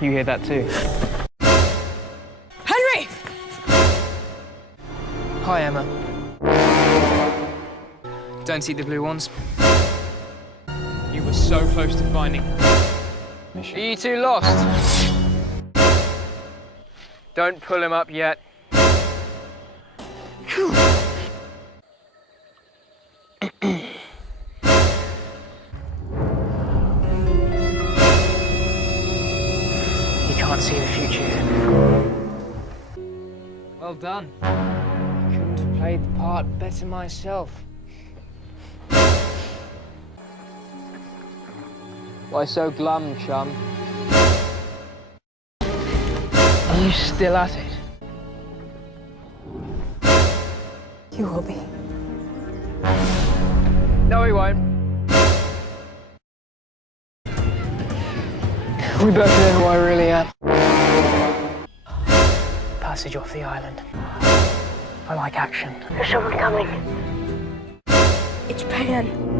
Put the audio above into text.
you hear that too. Henry! Hi, Emma. Don't see the blue ones? You were so close to finding Are you two lost? Don't pull him up yet. You can't see the future yet. Well done. I couldn't have played the part better myself. Why so glum, chum? Are you still at it? You will be. No, he won't. We both know who I really am. Passage off the island. I like action. There's someone coming. It's Pan.